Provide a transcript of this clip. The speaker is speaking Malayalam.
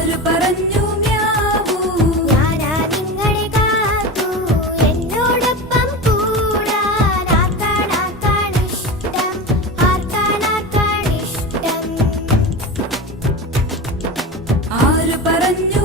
ആര് പറഞ്ഞു മ്യാവൂ? ഞാനാ നിങ്ങളെ കാത്തു എന്നോടൊപ്പം കൂടാൻ. ആർക്കാണിഷ്ടം, ആർക്കാണിഷ്ടം? ആര് പറഞ്ഞു